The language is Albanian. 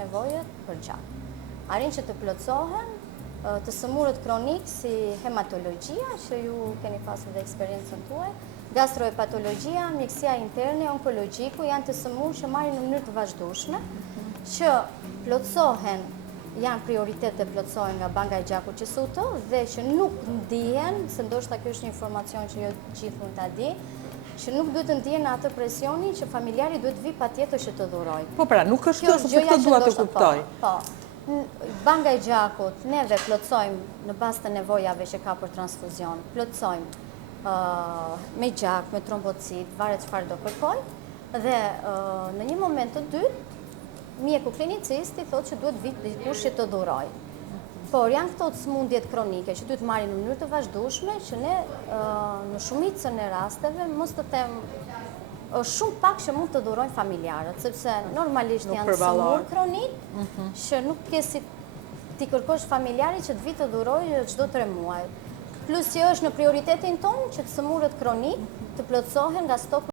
nevojët për gjatë. Arrin që të plotësohen të sëmurët kronik si hematologjia, që ju keni pasur dhe eksperiencën tuaj, gastrohepatologjia, mjekësia interne, onkologjiku, janë të sëmurë që marrin në mënyrë të vazhdueshme, që plotësohen, janë prioritet të plotësohen nga banka e gjakut që SUT dhe që nuk ndihen, se ndoshta kjo është një informacion që jo gjithë mund ta di, që nuk duhet të ndihen në atë presionin që familjari duhet vi patjetër që të dhuroj. Po pra, nuk është kjo se këtë dua të kuptoj. Po. Banka e gjakut, neve plotësojmë në bazë të nevojave që ka për transfuzion, plotësojmë me gjak, me trombocit, varet çfarë do kërkoj, dhe në një moment të dytë, mjeku klinicist i thotë që duhet vit dikush që të dhuroj. Por janë këto sëmundjet kronike që duhet marrin në mënyrë të vazhdueshme, që ne në shumicën e rasteve, mos të them, është shumë pak që mund të dhurojnë familjarët, sepse normalisht janë sëmurë kronik, që nuk ke si ti kërkosh familjarit që të vi të dhurojë çdo 3 muaj. Plus që është në prioritetin tonë që të sëmurët kronik të plotësohen nga stoku